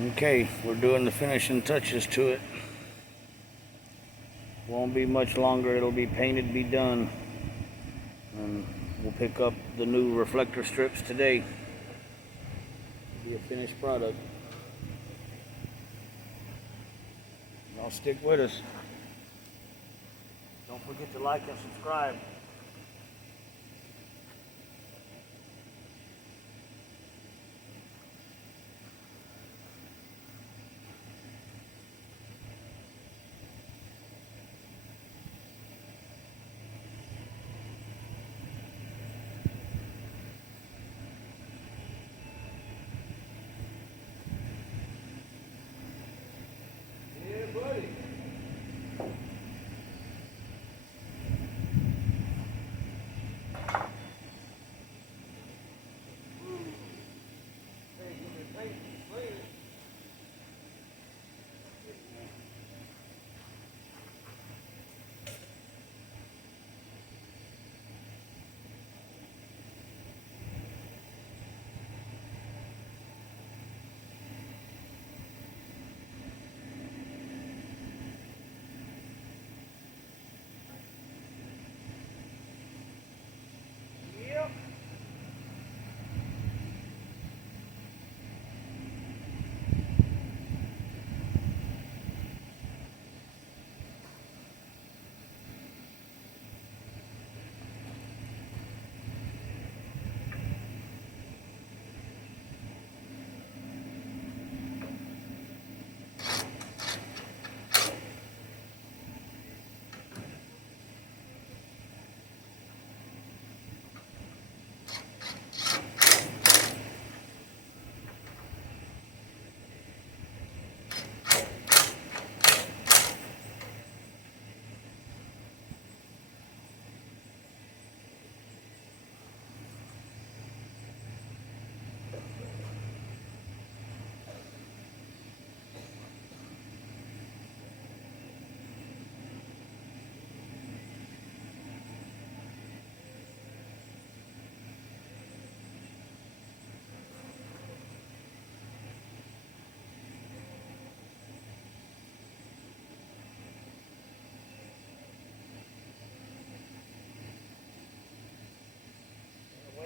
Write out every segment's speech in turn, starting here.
Okay, we're doing the finishing touches to it. Won't be much longer, it'll be painted, be done. And we'll pick up the new reflector strips today. Be a finished product. Y'all stick with us. Don't forget to like and subscribe.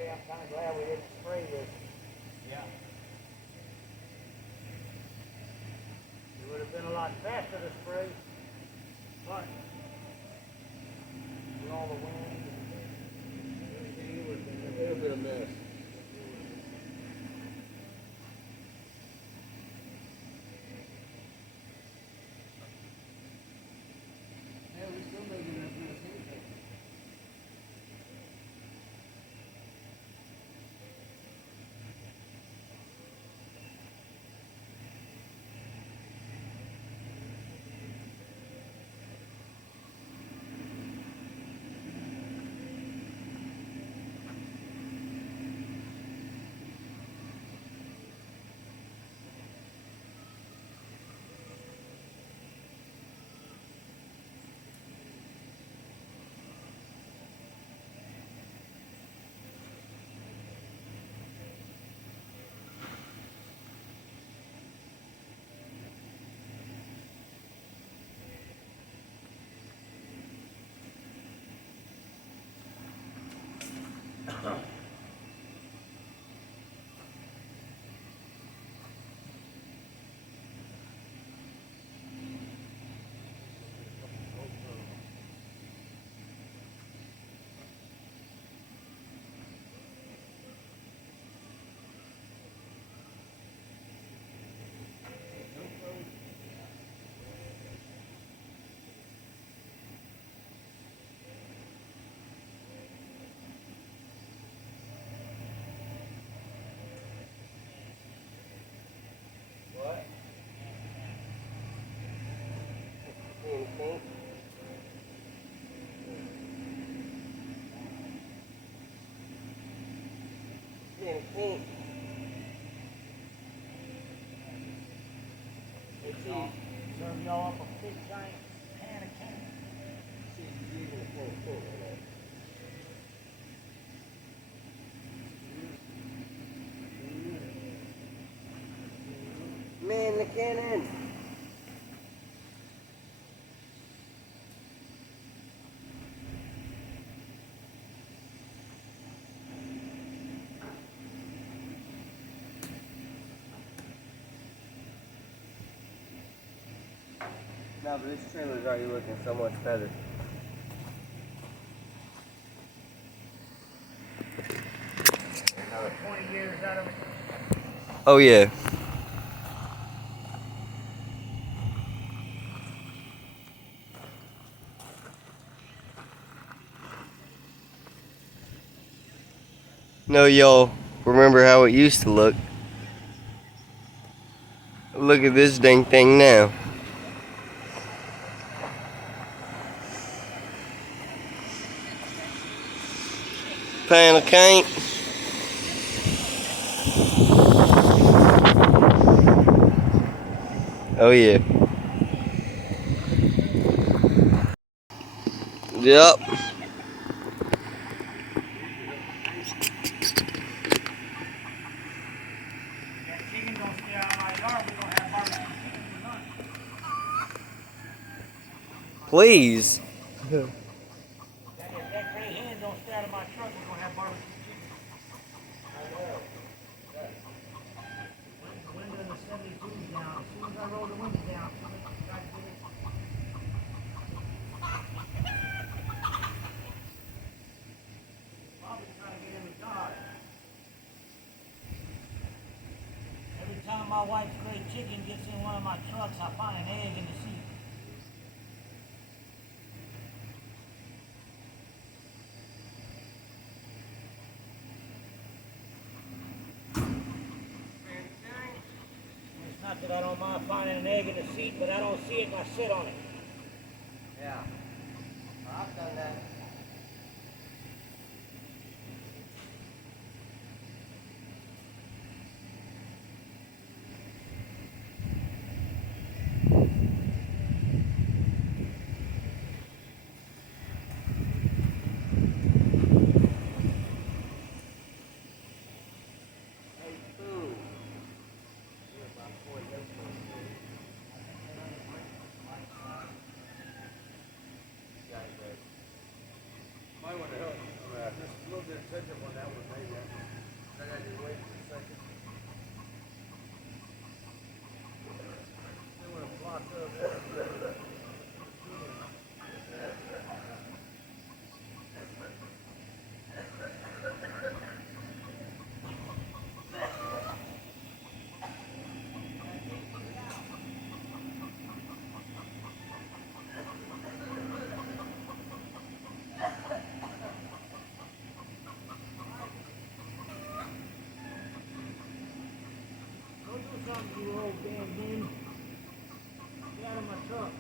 I'm kind of glad we didn't spray this. Yeah. It would have been a lot faster to spray, but with all the wind and everything, it would have been a little bit of mess. Yeah, we still making that mess anyway. Repainting. Serve y'all up a big giant pan of cane. Man, the cannon. No, but this trailer's already looking so much better. Another 20 years out of it. Oh yeah. No, y'all remember how it used to look. Look at this dang thing now. Pan of paint. Oh yeah. Yep. That chicken don't stay out of my yard. We're gonna have barbecue chicken for lunch. Please. If that gray hen don't stay out of my truck, we're gonna have barbecue chicken. I know. The window in the 72 is down. As soon as I roll the window down, you gotta get it. Probably trying to get him a dog. Every time my wife's gray chicken gets in one of my trucks, I find an egg in the seat. It's not that I don't mind finding an egg in the seat, but I don't see it if I sit on it. Yeah. I've done that. Might want to help. Just a little bit of touch up on that one, maybe. I got to wait for a second. They want to block up. Don't do something, you old damn hen. Get out of my truck.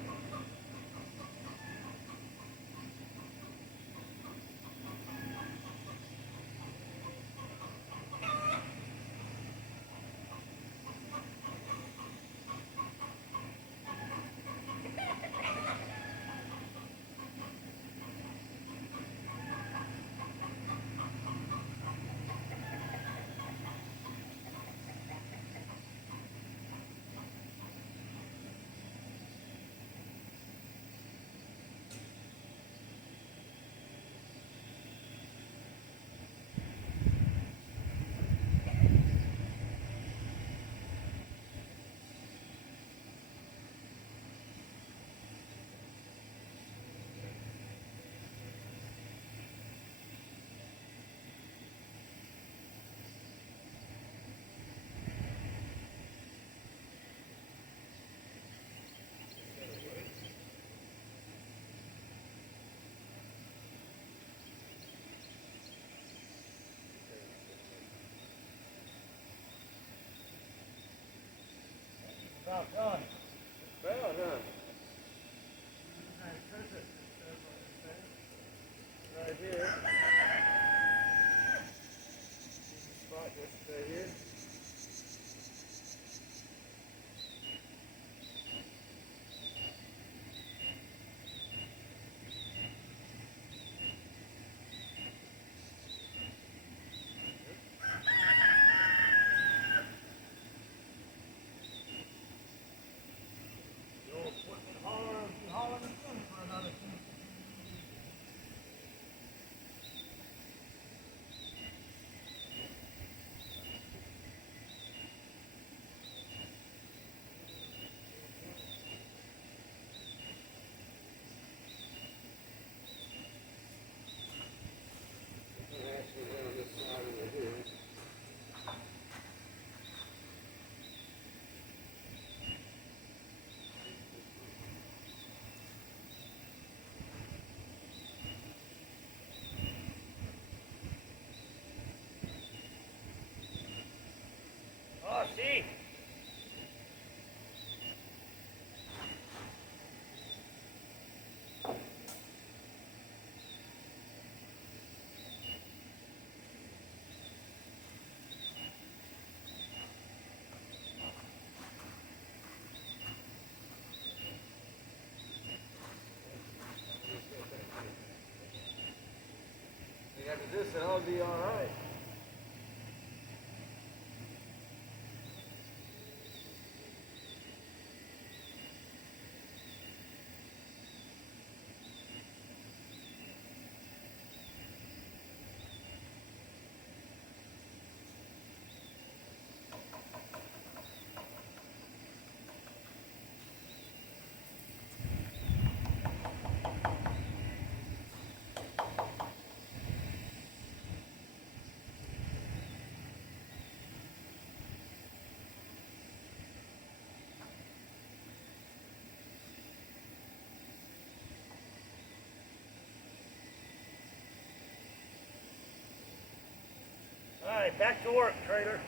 About done. Well done. Right here. Spot this right here. see. After this, I'll be all right. All right, back to work, trailer.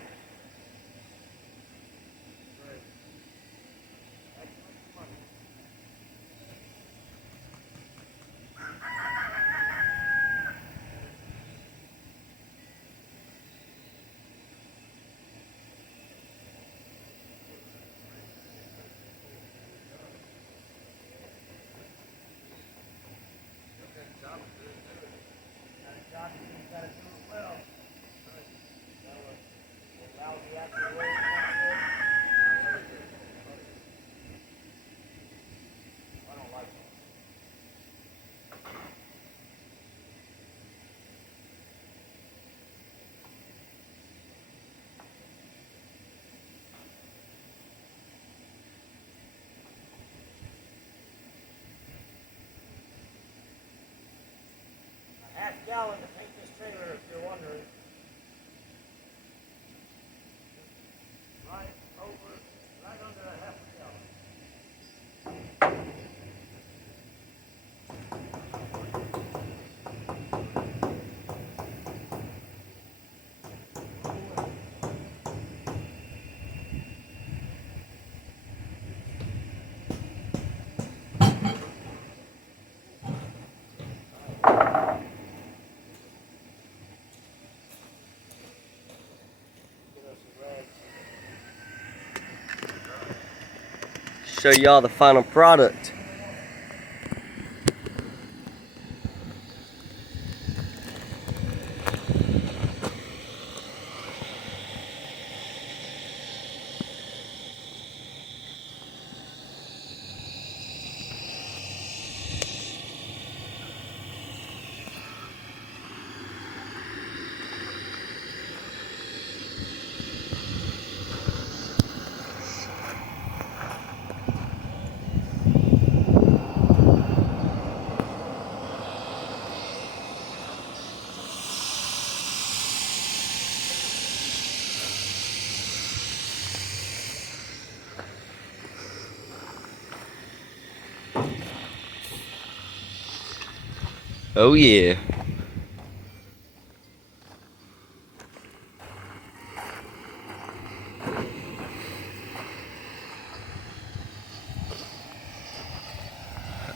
Half-gallon to paint this trailer, if you're wondering. Right over, right under a half a gallon. Show y'all the final product. Oh yeah.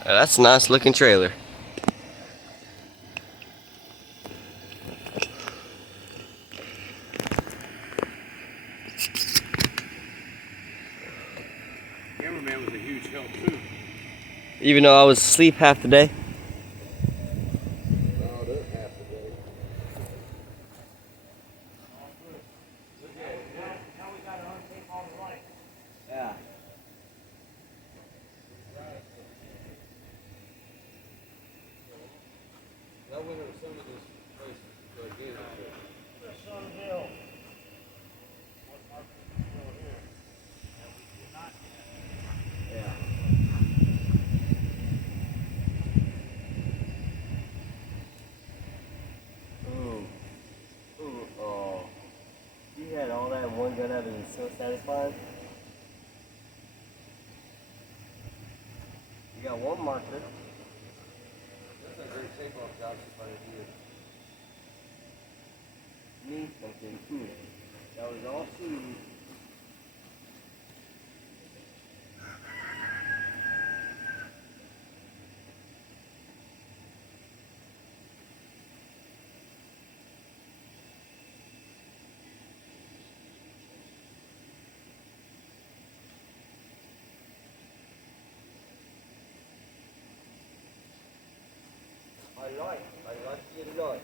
That's a nice looking trailer. Cameraman was a huge help too. Even though I was asleep half the day. Oh, that's half the day. Now we gotta untape all the lights. Yeah. That went over some of this place again. The Sun Hill. What market is still here? And we did not yet. Yeah. Ooh. Ooh. Oh. You had all that in one gun. That is so satisfying. You got one marker. That's a great tape-off job somebody did. Me thinking, that was all seed. on.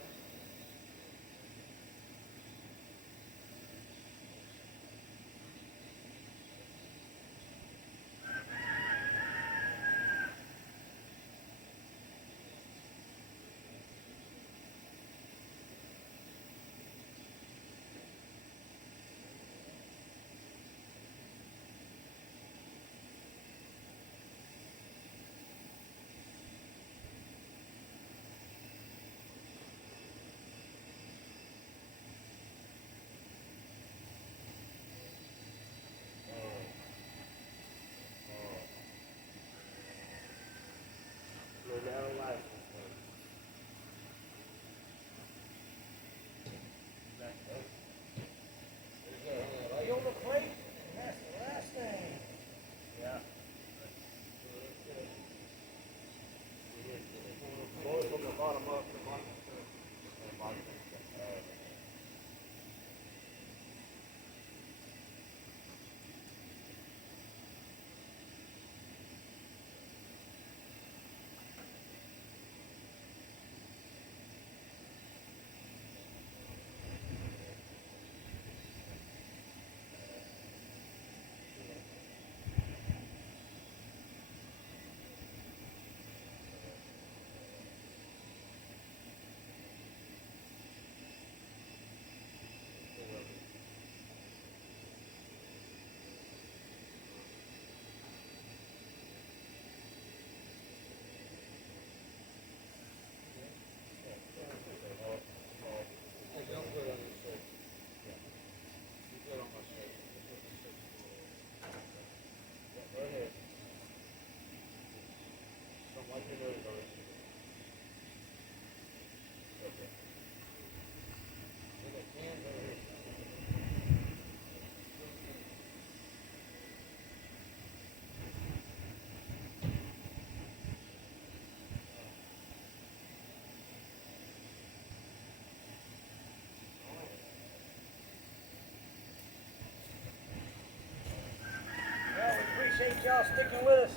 Appreciate y'all sticking with us.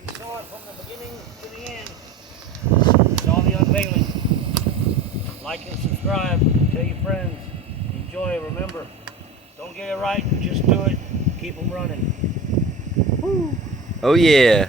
You saw it from the beginning to the end. Saw the unveiling. Like and subscribe. Tell your friends. Enjoy. Remember, don't get it right. Just do it. Keep them running. Oh yeah.